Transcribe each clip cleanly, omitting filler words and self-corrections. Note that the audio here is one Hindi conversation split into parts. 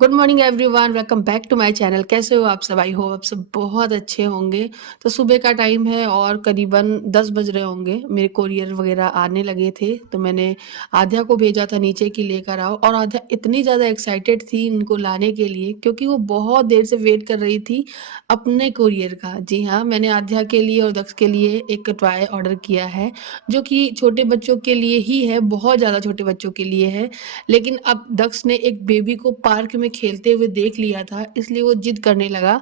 Good morning everyone, welcome back to my channel. कैसे हो आप सब? आई होप आप सब बहुत अच्छे होंगे। तो सुबह का टाइम है और करीबन 10 बज रहे होंगे। मेरे कोरियर वगैरह आने लगे थे तो मैंने आध्या को भेजा था नीचे कि लेकर आओ, और आध्या इतनी ज़्यादा एक्साइटेड थी इनको लाने के लिए क्योंकि वो बहुत देर से वेट कर रही थी अपने कोरियर का। जी हाँ, मैंने आध्या के लिए और दक्ष के लिए एक टॉय ऑर्डर किया है जो कि छोटे बच्चों के लिए ही है, बहुत ज़्यादा छोटे बच्चों के लिए है। लेकिन अब दक्ष ने एक बेबी को पार्क में खेलते हुए देख लिया था, इसलिए वो जिद करने लगा।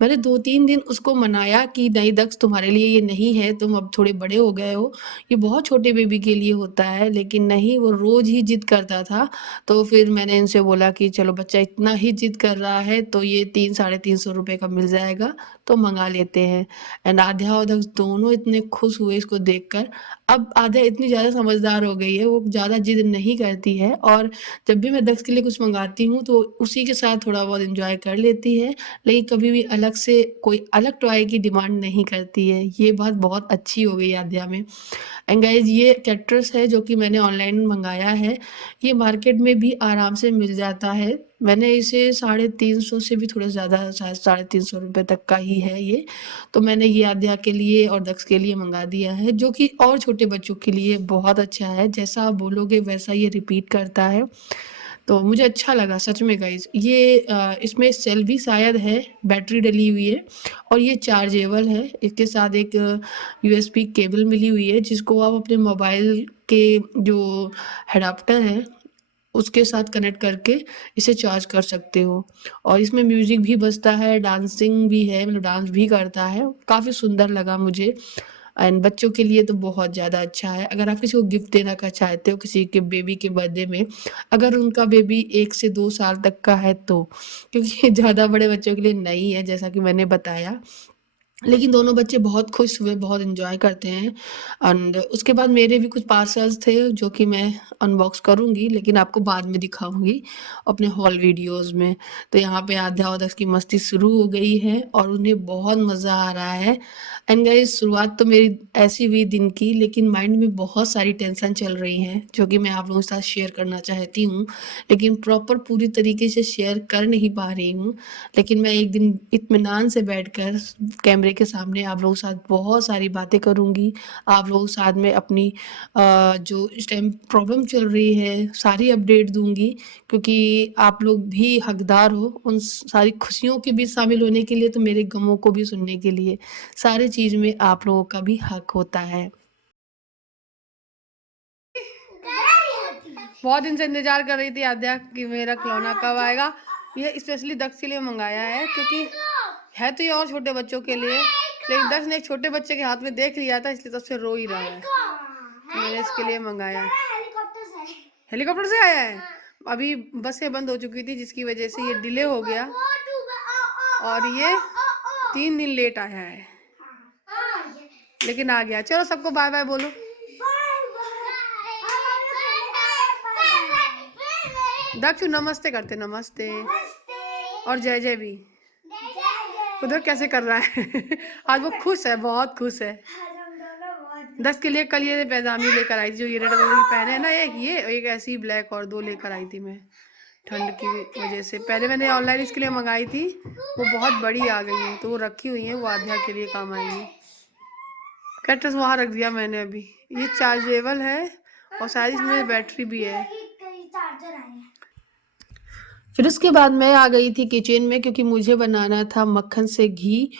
मैंने 2-3 दिन उसको मनाया कि नहीं दक्ष, तुम्हारे लिए ये नहीं है, तुम अब थोड़े बड़े हो गए हो, ये बहुत छोटे बेबी के लिए होता है। लेकिन नहीं, वो रोज़ ही जिद करता था। तो फिर मैंने इनसे बोला कि चलो बच्चा इतना ही जिद कर रहा है तो ये 3 साढ़े 300 रुपए का मिल जाएगा, तो मँगा लेते हैं। एंड आध्या और दक्ष दोनों इतने खुश हुए इसको देखकर। अब आध्या इतनी ज़्यादा समझदार हो गई है, वो ज़्यादा जिद नहीं करती है, और जब भी मैं दक्ष के लिए कुछ मँगाती हूँ तो उसी के साथ थोड़ा बहुत एन्जॉय कर लेती है, लेकिन कभी भी अलग से कोई अलग टॉय की डिमांड नहीं करती है। ये बात बहुत अच्छी हो गई है आध्या में। एंड गाइज़, ये कैक्टस है जो कि मैंने ऑनलाइन मँगाया है। ये मार्केट में भी आराम से मिल जाता है। मैंने इसे 350 से भी थोड़ा ज़्यादा, शायद 350 रुपए तक का ही है ये। तो मैंने ये आध्या के लिए और दक्ष के लिए मँगा दिया है, जो कि और छोटे बच्चों के लिए बहुत अच्छा है। जैसा आप बोलोगे वैसा ये रिपीट करता है। तो मुझे अच्छा लगा सच में गाइज़। ये इसमें सेल भी शायद है, बैटरी डली हुई है, और ये चार्जेबल है। इसके साथ एक यूएसबी केबल मिली हुई है जिसको आप अपने मोबाइल के जो एडाप्टर है उसके साथ कनेक्ट करके इसे चार्ज कर सकते हो। और इसमें म्यूज़िक भी बजता है, डांसिंग भी है, मतलब डांस भी करता है। काफ़ी सुंदर लगा मुझे। एंड बच्चों के लिए तो बहुत ज़्यादा अच्छा है। अगर आप किसी को गिफ्ट देना का चाहते हो किसी के बेबी के बर्थडे में, अगर उनका बेबी 1 से 2 साल तक का है तो, क्योंकि ज़्यादा बड़े बच्चों के लिए नहीं है जैसा कि मैंने बताया। लेकिन दोनों बच्चे बहुत खुश हुए, बहुत एन्जॉय करते हैं। एंड उसके बाद मेरे भी कुछ पार्सल्स थे जो कि मैं अनबॉक्स करूँगी, लेकिन आपको बाद में दिखाऊँगी अपने हॉल वीडियोज़ में। तो यहाँ पे आध्या और दक्ष की मस्ती शुरू हो गई है और उन्हें बहुत मज़ा आ रहा है। एंड गाइस, शुरुआत तो मेरी ऐसी हुई दिन की, लेकिन माइंड में बहुत सारी टेंशन चल रही हैं जो कि मैं आप लोगों के साथ शेयर करना चाहती हूँ, लेकिन प्रॉपर पूरी तरीके से शेयर कर नहीं पा रही हूँ। लेकिन मैं एक दिन इत्मीनान से बैठकर कैमरे के सामने आप लोगों के साथ बहुत सारी बातें करूँगी। आप लोगों के साथ में अपनी जो इस टाइम प्रॉब्लम चल रही है सारी अपडेट दूँगी, क्योंकि आप लोग भी हकदार हो उन सारी खुशियों के बीच शामिल होने के लिए, तो मेरे गमों को भी सुनने के लिए। सारी चीज़ में आप लोगों का भी हक होता है। बहुत दिन से इंतजार कर रही थी आद्या कि मेरा खिलौना कब आएगा। ये स्पेशली दक्ष के लिए मंगाया है क्योंकि है तो ये और छोटे बच्चों के लिए, लेकिन दक्ष ने एक छोटे बच्चे के हाथ में देख लिया था, इसलिए तब से रो ही रहा है। तो मैंने इसके लिए मंगाया। हेलीकॉप्टर से आया है। अभी बसें बंद हो चुकी थी जिसकी वजह से ये डिले हो गया, और ये 3 दिन लेट आया है, लेकिन आ गया। चलो सबको बाय बाय बोलो। दक्ष नमस्ते करते, नमस्ते, और जय जय भी। उधर कैसे कर रहा है? आज वो खुश है, बहुत खुश है। दक्ष के लिए कल ये पैजामी लेकर आई थी जो ये रेड कलर की पहने है ना, एक ऐसी ब्लैक, और 2 लेकर आई थी मैं ठंड की वजह से। पहले मैंने ऑनलाइन इसके लिए मंगाई थी, वो बहुत बड़ी आ गई है तो वो रखी हुई है, वो आध्या के लिए काम आएंगी। कैक्टस वहाँ रख दिया मैंने अभी। ये चार्जेबल है और शायद इसमें बैटरी भी है। फिर उसके बाद मैं आ गई थी किचन में क्योंकि मुझे बनाना था मक्खन से घी,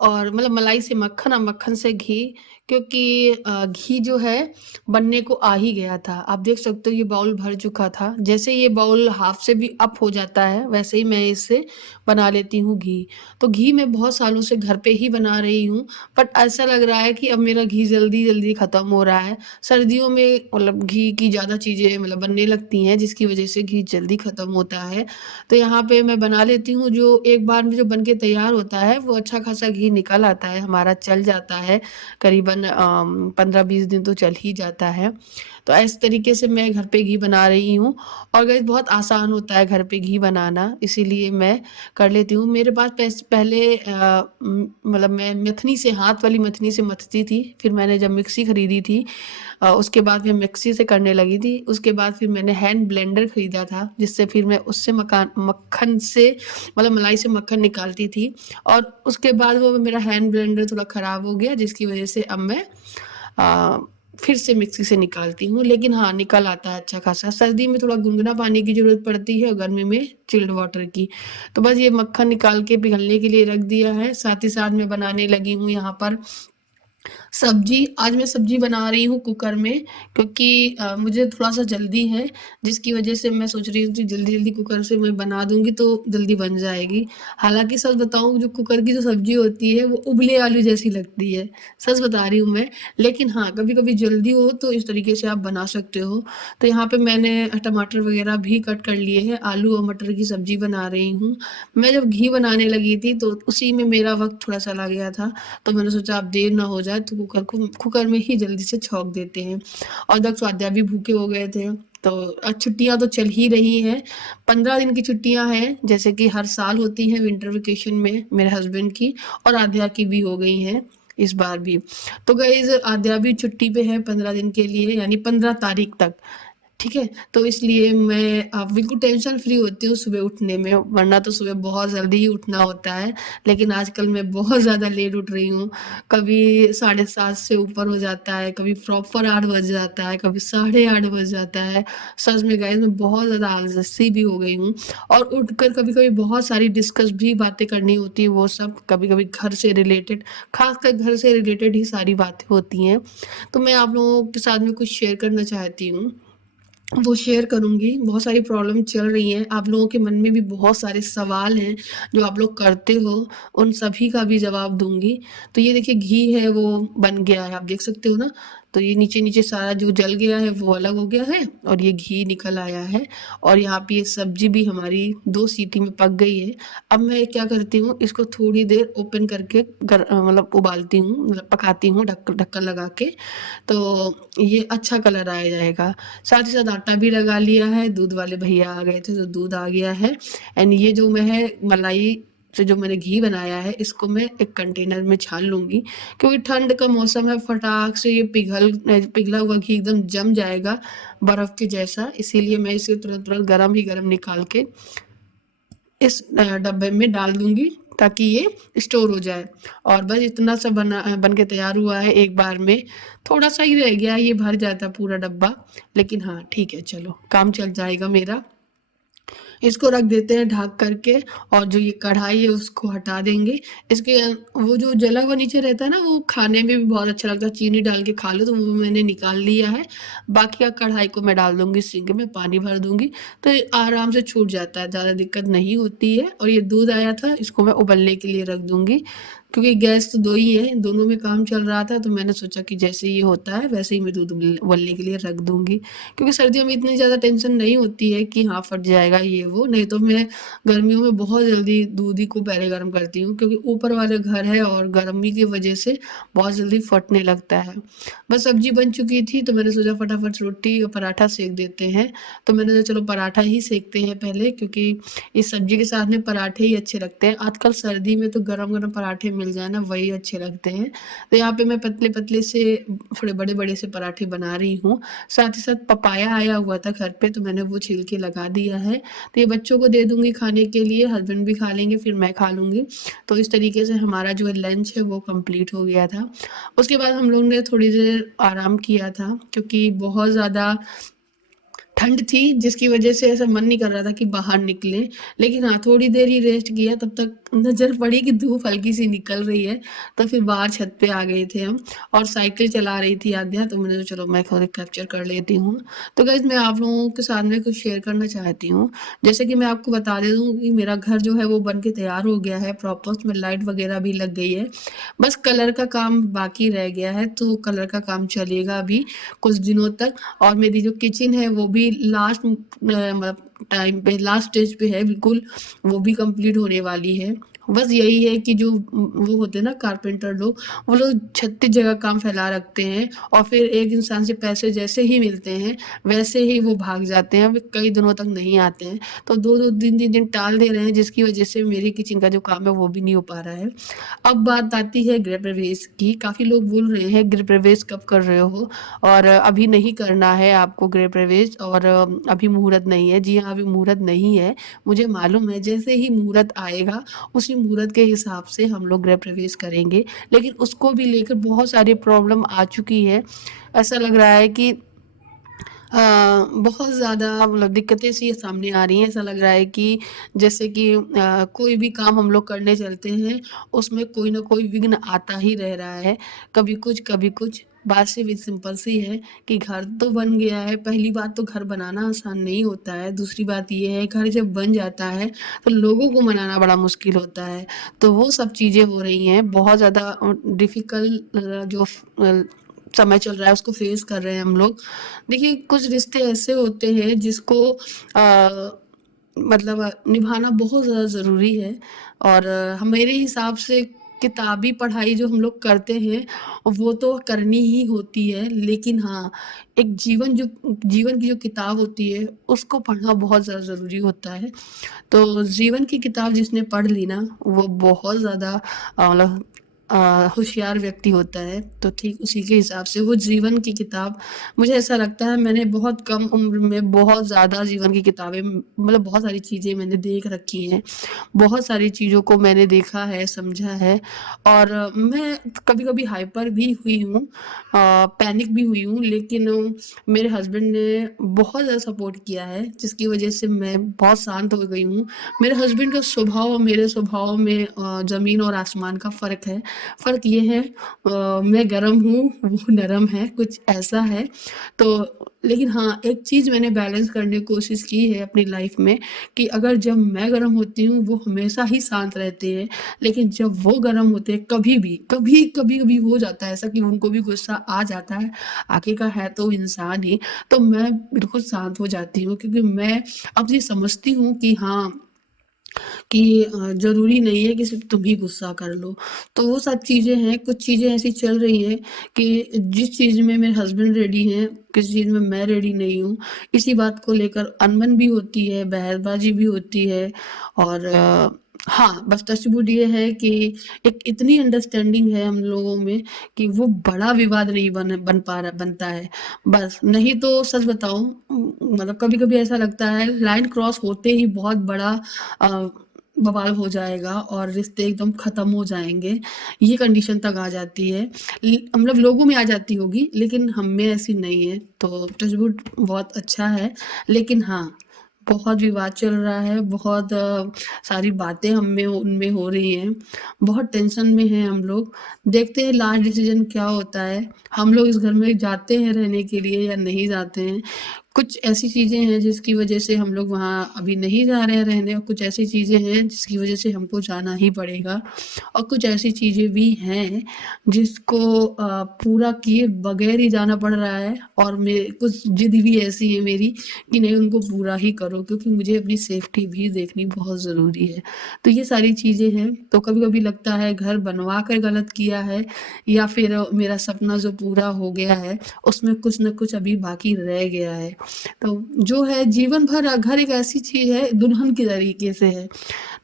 और मतलब मलाई से मक्खन और मक्खन से घी, क्योंकि घी जो है बनने को आ ही गया था। आप देख सकते हो ये बाउल भर चुका था। जैसे ये बाउल हाफ से भी अप हो जाता है वैसे ही मैं इससे बना लेती हूँ घी। तो घी मैं बहुत सालों से घर पे ही बना रही हूँ, बट ऐसा लग रहा है कि अब मेरा घी जल्दी-जल्दी ख़त्म हो रहा है। सर्दियों में मतलब घी की ज़्यादा चीज़ें मतलब बनने लगती हैं जिसकी वज़ह से घी जल्दी ख़त्म होता है। तो यहाँ पे मैं बना लेती हूँ, जो एक बार में जो बन के तैयार होता है वो अच्छा खासा घी घी निकल आता है, हमारा चल जाता है, करीबन 15-20 दिन तो चल ही जाता है। तो इस तरीके से मैं घर पे घी बना रही हूँ और गाइस बहुत आसान होता है घर पे घी बनाना, इसीलिए मैं कर लेती हूँ। मेरे पास पहले मतलब मैं मथनी से, हाथ वाली मथनी से मथती थी, फिर मैंने जब मिक्सी खरीदी थी उसके बाद फिर मिक्सी से करने लगी थी। उसके बाद फिर मैंने हैंड ब्लेंडर खरीदा था, जिससे फिर मैं उससे मक्खन से, मतलब मलाई से मक्खन निकालती थी। और उसके बाद वो मेरा हैंड ब्लेंडर थोड़ा ख़राब हो गया, जिसकी वजह से अब मैं अ, फिर से मिक्सी से निकालती हूँ। लेकिन हाँ, निकल आता है अच्छा खासा। सर्दी में थोड़ा गुनगुना पानी की ज़रूरत पड़ती है और गर्मी में चिल्ड वाटर की। तो बस ये मक्खन निकाल के पिघलने के लिए रख दिया है। साथ ही साथ मैं बनाने लगी हूँ यहाँ पर सब्जी। आज मैं सब्जी बना रही हूँ कुकर में, क्योंकि मुझे थोड़ा-सा जल्दी है, जिसकी वजह से मैं सोच रही हूँ कि जल्दी-जल्दी कुकर से मैं बना दूँगी तो जल्दी बन जाएगी। हालाँकि सच बताऊँ, जो कुकर की जो सब्जी होती है वो उबले आलू जैसी लगती है, सच बता रही हूँ मैं। लेकिन हाँ, कभी-कभी जल्दी हो तो इस तरीके से आप बना सकते हो। तो यहाँ पे मैंने टमाटर वगैरह भी कट कर लिए हैं, आलू और मटर की सब्जी बना रही हूँ। मैं जब घी बनाने लगी थी तो उसी में मेरा वक़्त थोड़ा चला गया था, तो मैंने सोचा अब देर ना हो जाए तो कुकर में ही जल्दी से छौंक देते हैं। और जब स्वाध्याय भी भूखे हो गए थे, तो छुट्टियाँ तो चल ही रही हैं। 15 दिन की छुट्टियाँ हैं, जैसे कि हर साल होती हैं विंटर वेकेशन में मेरे हस्बैंड की, और आध्या की भी हो गई हैं इस बार भी। तो गाइज़ आध्या भी छुट्टी पे है 15 दिन के लिए, यानी 15 तारीख तक। ठीक है? तो इसलिए मैं बिल्कुल टेंशन फ्री होती हूँ सुबह उठने में, वरना तो सुबह बहुत जल्दी ही उठना होता है। लेकिन आजकल मैं बहुत ज़्यादा लेट उठ रही हूँ। कभी 7:30 से ऊपर हो जाता है, कभी प्रॉपर 8 बज जाता है, कभी साढ़े 8 बज जाता है। सच में गाइस मैं बहुत ज़्यादा आलसी भी हो गई हूँ, और उठकर कभी-कभी बहुत सारी डिस्कस भी बातें करनी होती हैं, वो सब कभी-कभी घर से रिलेटेड, ख़ासकर घर से रिलेटेड ही सारी बातें होती हैं। तो मैं आप लोगों के साथ में कुछ शेयर करना चाहती हूँ। वो शेयर करूँगी। बहुत सारी प्रॉब्लम चल रही हैं, आप लोगों के मन में भी बहुत सारे सवाल हैं, जो आप लोग करते हो, उन सभी का भी जवाब दूँगी। तो ये देखिए घी है वो बन गया है, आप देख सकते हो ना? तो ये नीचे-नीचे सारा जो जल गया है वो अलग हो गया है, और ये घी निकल आया है, और यहाँ पे ये सब्ज़ी भी हमारी 2 सीटी में पक गई है। अब मैं क्या करती हूँ, इसको थोड़ी देर ओपन करके मतलब उबालती हूँ, मतलब पकाती हूँ ढक्कन लगा के, तो ये अच्छा कलर आ जाएगा। साथ ही साथ आटा भी लगा लिया है, दूध वाले भैया आ गए थे तो दूध आ गया है। एंड ये जो मैं है मलाई से जो मैंने घी बनाया है, इसको मैं एक कंटेनर में छान लूँगी, क्योंकि ठंड का मौसम है, फटाक से ये पिघला हुआ घी एकदम जम जाएगा बर्फ़ के जैसा। इसीलिए मैं इसे तुरंत-तुरंत गरम ही गरम निकाल के इस डब्बे में डाल दूँगी, ताकि ये स्टोर हो जाए। और बस इतना सा बन के तैयार हुआ है एक बार में। थोड़ा-सा ही रह गया है, ये भर जाता पूरा डब्बा, लेकिन हाँ, ठीक है चलो, काम चल जाएगा मेरा। इसको रख देते हैं ढक करके, और जो ये कढ़ाई है उसको हटा देंगे। इसके वो जो जला हुआ नीचे रहता है ना, वो खाने में भी बहुत अच्छा लगता है, चीनी डाल के खा लो, तो वो मैंने निकाल लिया है। बाकी का कढ़ाई को मैं डाल दूँगी सिंक में, पानी भर दूँगी, तो ये आराम से छूट जाता है, ज़्यादा दिक्कत नहीं होती है। और ये दूध आया था, इसको मैं उबलने के लिए रख दूँगी, क्योंकि गैस तो 2 ही है, दोनों में काम चल रहा था, तो मैंने सोचा कि जैसे ये होता है वैसे ही मैं दूध उबलने के लिए रख दूँगी। क्योंकि सर्दियों में इतनी ज़्यादा टेंशन नहीं होती है कि हाँ, फट जाएगा ये वो, नहीं तो मैं गर्मियों में बहुत जल्दी दूध ही को पहले गर्म करती हूँ, क्योंकि ऊपर वाले घर है और गर्मी की वजह से बहुत जल्दी फटने लगता है। बस सब्ज़ी बन चुकी थी, तो मैंने सोचा फटाफट रोटी और पराठा सेक देते हैं, तो मैंने सोचा चलो पराठा ही सेकते हैं पहले, क्योंकि इस सब्ज़ी के साथ में पराठे ही अच्छे लगते हैं। आजकल सर्दी में तो गरम-गरम पराठे मिल जाए ना, वही अच्छे लगते हैं। तो यहाँ पे मैं पतले-पतले से, थोड़े बड़े-बड़े से पराठे बना रही हूँ। साथ ही साथ पपाया आया हुआ था घर पे, तो मैंने वो छील के लगा दिया है। तो ये बच्चों को दे दूँगी खाने के लिए, हस्बैंड भी खा लेंगे, फिर मैं खा लूँगी। तो इस तरीके से हमारा जो है लंच है वो कंप्लीट हो गया था। उसके बाद हम लोग ने थोड़ी देर आराम किया था, क्योंकि बहुत ज़्यादा ठंड थी, जिसकी वजह से ऐसा मन नहीं कर रहा था कि बाहर निकलें। लेकिन हाँ, थोड़ी देर ही रेस्ट किया, तब तक नज़र पड़ी कि धूप हल्की-सी निकल रही है, तो फिर बाहर छत पे आ गए थे हम, और साइकिल चला रही थी आध्या, तो मैंने सोचा चलो मैं खुद कैप्चर कर लेती हूँ। तो गाइज़ मैं आप लोगों के साथ में कुछ शेयर करना चाहती हूँ। जैसे कि मैं आपको बता दे दूँ कि मेरा घर जो है वो बन के तैयार हो गया है प्रॉपर, उसमें लाइट वगैरह भी लग गई है। बस कलर का काम बाकी रह गया है, तो कलर का काम चलेगा अभी कुछ दिनों तक। और मेरी जो किचन है वो भी लास्ट मतलब टाइम पे, लास्ट स्टेज पे है बिल्कुल, वो भी कंप्लीट होने वाली है। बस यही है कि जो वो होते हैं ना कारपेंटर लोग, वो लोग 36 जगह काम फैला रखते हैं और फिर एक इंसान से पैसे जैसे ही मिलते हैं, वैसे ही वो भाग जाते हैं, वे कई दिनों तक नहीं आते हैं। तो 2-2 दिन-3 दिन टाल दे रहे हैं, जिसकी वजह से मेरे किचन का जो काम है वो भी नहीं हो पा रहा है। अब बात आती है गृह प्रवेश की। काफ़ी लोग बोल रहे हैं गृह प्रवेश कब कर रहे हो? और अभी नहीं करना है आपको गृह प्रवेश, और अभी मुहूर्त नहीं है। जी हाँ, अभी मुहूर्त नहीं है, मुझे मालूम है। जैसे ही मुहूर्त आएगा, उसी मुहूर्त के हिसाब से हम लोग गृह प्रवेश करेंगे। लेकिन उसको भी लेकर बहुत सारी प्रॉब्लम आ चुकी है। ऐसा लग रहा है कि बहुत ज़्यादा मतलब दिक्कतें सी सामने आ रही हैं। ऐसा लग रहा है कि जैसे कि कोई भी काम हम लोग करने चलते हैं, उसमें कोई न कोई विघ्न आता ही रह रहा है। कभी कुछ, कभी कुछ। बात सिर्फ़ सिंपल सी है कि घर तो बन गया है। पहली बात तो घर बनाना आसान नहीं होता है। दूसरी बात ये है, घर जब बन जाता है, तो लोगों को मनाना बड़ा मुश्किल होता है। तो वो सब चीज़ें हो रही हैं। बहुत ज़्यादा डिफ़िकल्ट जो समय चल रहा है, उसको फ़ेस कर रहे हैं हम लोग। देखिए, कुछ रिश्ते ऐसे होते हैं जिसको मतलब निभाना बहुत ज़्यादा ज़रूरी है, और मेरे हिसाब से किताबी पढ़ाई जो हम लोग करते हैं, वो तो करनी ही होती है। लेकिन हाँ, एक जीवन की जो किताब होती है, उसको पढ़ना बहुत ज़्यादा ज़रूरी होता है। तो जीवन की किताब जिसने पढ़ ली ना, वो बहुत ज़्यादा मतलब होशियार व्यक्ति होता है। तो ठीक उसी के हिसाब से वो जीवन की किताब, मुझे ऐसा लगता है मैंने बहुत कम उम्र में बहुत ज़्यादा जीवन की किताबें, मतलब बहुत सारी चीज़ें मैंने देख रखी हैं। बहुत सारी चीज़ों को मैंने देखा है, समझा है, और मैं कभी-कभी हाइपर भी हुई हूँ, पैनिक भी हुई हूँ, लेकिन मेरे हस्बैंड ने बहुत ज़्यादा सपोर्ट किया है, जिसकी वजह से मैं बहुत शांत हो गई हूँ। मेरे हस्बैंड का स्वभाव और मेरे स्वभाव में ज़मीन और आसमान का फ़र्क है। फ़र्क ये है, मैं गरम हूँ, वो नरम है, कुछ ऐसा है। तो लेकिन हाँ, एक चीज़ मैंने बैलेंस करने की कोशिश की है अपनी लाइफ़ में, कि अगर जब मैं गरम होती हूँ, वो हमेशा ही शांत रहते हैं, लेकिन जब वो गरम होते हैं, कभी-कभी हो जाता है ऐसा कि उनको भी गुस्सा आ जाता है, आखिरकार है तो इंसान ही, तो मैं बिल्कुल शांत हो जाती हूँ, क्योंकि मैं अब ये समझती हूँ कि हाँ, कि ज़रूरी नहीं है कि सिर्फ़ तुम ही गुस्सा कर लो। तो वो सब चीज़ें हैं, कुछ चीज़ें ऐसी चल रही हैं कि जिस चीज़ में मेरे हस्बैंड रेडी हैं, किसी चीज़ में मैं रेडी नहीं हूँ। इसी बात को लेकर अनबन भी होती है, बहसबाजी भी होती है, और हाँ, बस टचवुड ये है कि एक इतनी अंडरस्टैंडिंग है हम लोगों में कि वो बड़ा विवाद नहीं बनता है। बस, नहीं तो सच बताऊँ, मतलब कभी-कभी ऐसा लगता है लाइन क्रॉस होते ही बहुत बड़ा अ, बवाल हो जाएगा और रिश्ते एकदम ख़त्म हो जाएँगे। ये कंडीशन तक आ जाती है। मतलब लोगों में आ जाती होगी, लेकिन हम में ऐसी नहीं है। तो टचवुड बहुत अच्छा है। लेकिन हाँ, बहुत विवाद चल रहा है, बहुत सारी बातें हम में उनमें हो रही हैं। बहुत टेंशन में हैं हम लोग। देखते हैं लास्ट डिसीज़न क्या होता है। हम लोग इस घर में जाते हैं रहने के लिए या नहीं जाते हैं। कुछ ऐसी चीज़ें हैं जिसकी वज़ह से हम लोग वहाँ अभी नहीं जा रहे हैं रहने, और कुछ ऐसी चीज़ें हैं जिसकी वज़ह से हमको जाना ही पड़ेगा, और कुछ ऐसी चीज़ें भी हैं जिसको पूरा किए बगैर ही जाना पड़ रहा है, और मेरे कुछ ज़िद भी ऐसी है मेरी कि नहीं, उनको पूरा ही करो, क्योंकि मुझे अपनी सेफ्टी भी देखनी बहुत ज़रूरी है। तो ये सारी चीज़ें हैं, तो कभी-कभी लगता है घर बनवा कर गलत किया है, या फिर मेरा सपना जो पूरा हो गया है, उसमें कुछ न कुछ अभी बाकी रह गया है। तो जो है जीवन भर घर एक ऐसी चीज़ है, दुल्हन के तरीके से है,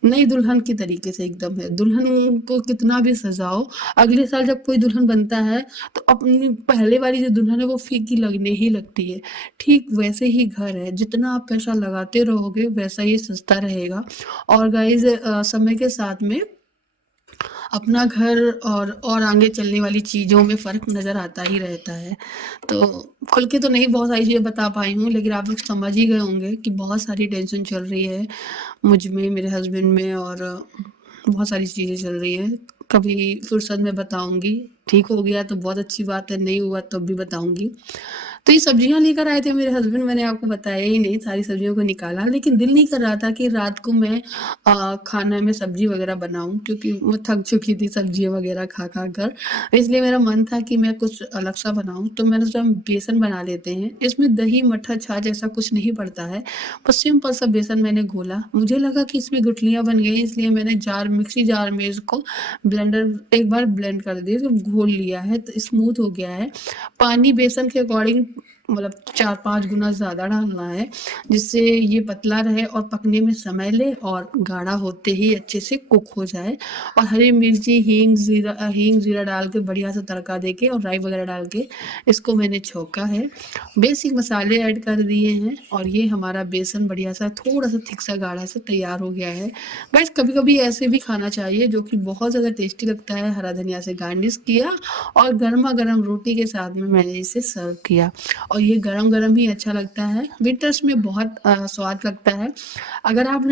नई दुल्हन के तरीके से एकदम है। दुल्हन को कितना भी सजाओ, अगले साल जब कोई दुल्हन बनता है, तो अपनी पहले वाली जो दुल्हन है वो फीकी लगने ही लगती है। ठीक वैसे ही घर है, जितना आप पैसा लगाते रहोगे वैसा ही सस्ता रहेगा। और गाइज़ समय के साथ में अपना घर और आगे चलने वाली चीज़ों में फ़र्क नज़र आता ही रहता है। तो खुल के तो नहीं बहुत सारी चीज़ें बता पाई हूँ, लेकिन आप लोग समझ ही गए होंगे कि बहुत सारी टेंशन चल रही है मुझ में, मेरे हस्बैंड में, और बहुत सारी चीज़ें चल रही हैं। कभी फुर्सत में बताऊँगी, ठीक हो गया तो बहुत अच्छी बात है, नहीं हुआ तब भी बताऊँगी। तो ये सब्जियाँ लेकर आए थे मेरे हस्बैंड, मैंने आपको बताया ही नहीं, सारी सब्जियों को निकाला, लेकिन दिल नहीं कर रहा था कि रात को मैं खाना में सब्ज़ी वग़ैरह बनाऊँ, क्योंकि मैं थक चुकी थी सब्जियाँ वग़ैरह खा-खा कर। इसलिए मेरा मन था कि मैं कुछ अलग-सा बनाऊँ, तो मैंने सोचा बेसन बना लेते हैं। इसमें दही, मट्ठा, छाछ ऐसा कुछ नहीं पड़ता है, बस सिंपल सा बेसन मैंने घोला। मुझे लगा कि इसमें गुठलियाँ बन गई हैं, इसलिए मैंने मिक्सी जार में इसको एक बार ब्लेंड कर दिया, तो घोल लिया है, तो स्मूथ हो गया है। पानी बेसन के अकॉर्डिंग मतलब 4-5 गुना ज़्यादा डालना है, जिससे ये पतला रहे और पकने में समय ले और गाढ़ा होते ही अच्छे से कुक हो जाए। और हरी मिर्ची, हींग, जीरा डाल के बढ़िया सा तड़का देके और राई वगैरह डाल के इसको मैंने छौंका है। बेसिक मसाले ऐड कर दिए हैं और ये हमारा बेसन बढ़िया सा थोड़ा-सा थिक सा गाढ़ा सा तैयार हो गया है। गाइस, कभी-कभी ऐसे भी खाना चाहिए जो कि बहुत ज़्यादा टेस्टी लगता है। हरा धनिया से गार्निश किया और गरमा-गरम रोटी के साथ में मैंने इसे सर्व किया और ये गरम-गरम ही अच्छा लगता है। विंटर्स में बहुत स्वाद लगता है। अगर आप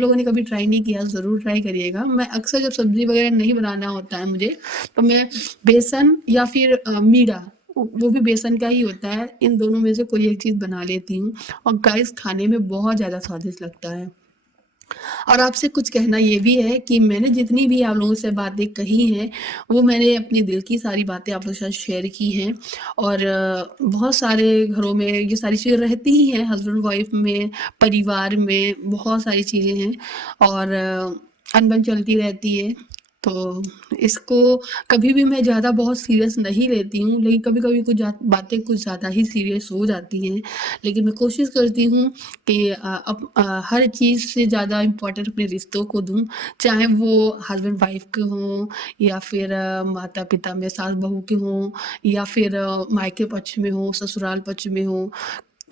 लोगों ने कभी ट्राई नहीं किया, ज़रूर ट्राई करिएगा। मैं अक्सर जब सब्ज़ी वगैरह नहीं बनाना होता है मुझे, तो मैं बेसन या फिर मीरा, वो भी बेसन का ही होता है, इन दोनों में से कोई एक चीज़ बना लेती हूँ और गाइस, खाने में बहुत ज़्यादा स्वादिष्ट लगता है। और आपसे कुछ कहना ये भी है कि मैंने जितनी भी आप लोगों से बातें कही हैं, वो मैंने अपने दिल की सारी बातें आप लोगों के साथ शेयर की हैं और बहुत सारे घरों में ये सारी चीज़ें रहती ही हैं, हस्बैंड-वाइफ में, परिवार में बहुत सारी चीज़ें हैं और अनबन चलती रहती है। तो इसको कभी भी मैं ज़्यादा बहुत सीरियस नहीं लेती हूँ, लेकिन कभी-कभी बातें कुछ ज़्यादा ही सीरियस हो जाती हैं। लेकिन मैं कोशिश करती हूँ कि हर चीज़ से ज़्यादा इम्पोर्टेंट अपने रिश्तों को दूँ, चाहे वो हस्बैंड वाइफ के हों या फिर माता-पिता में सास-बहू के हों या फिर मायके पक्ष में हो, ससुराल पक्ष में हो,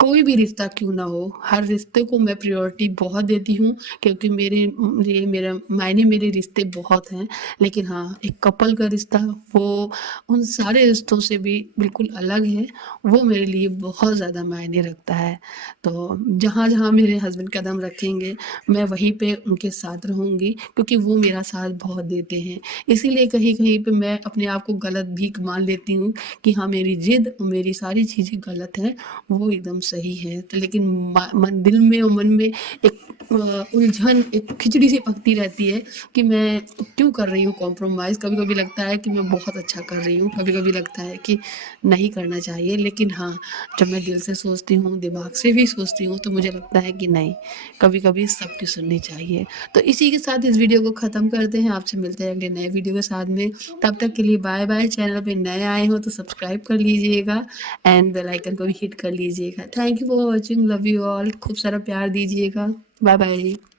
कोई भी रिश्ता क्यों ना हो, हर रिश्ते को मैं प्रायोरिटी बहुत देती हूँ, क्योंकि मेरे लिए मेरा मायने मेरे रिश्ते बहुत हैं। लेकिन हाँ, एक कपल का रिश्ता, वो उन सारे रिश्तों से भी बिल्कुल अलग है, वो मेरे लिए बहुत ज़्यादा मायने रखता है। तो जहाँ-जहाँ मेरे हस्बैंड कदम रखेंगे, मैं वहीं पे उनके साथ रहूँगी, क्योंकि वो मेरा साथ बहुत देते हैं। इसीलिए कहीं-कहीं पे मैं अपने आप को गलत भी मान लेती हूँ कि हाँ, मेरी ज़िद, मेरी सारी चीज़ें गलत हैं, वो एकदम सही है। तो लेकिन दिल में और मन में एक उलझन, एक खिचड़ी सी पकती रहती है कि मैं क्यों कर रही हूँ कॉम्प्रोमाइज़। कभी-कभी लगता है कि मैं बहुत अच्छा कर रही हूँ, कभी-कभी लगता है कि नहीं करना चाहिए। लेकिन हाँ, जब मैं दिल से सोचती हूँ, दिमाग से भी सोचती हूँ, तो मुझे लगता है कि नहीं, कभी-कभी सबकी सुननी चाहिए। तो इसी के साथ इस वीडियो को ख़त्म करते हैं। आपसे मिलते हैं अगले नए वीडियो के साथ में। तब तक के लिए बाय-बाय। चैनल पे नए आए हो तो सब्सक्राइब कर लीजिएगा एंड बेल आइकन को भी हिट कर लीजिएगा। Thank you for watching, love you all. खूब सारा प्यार दीजिएगा। बाय-बाय।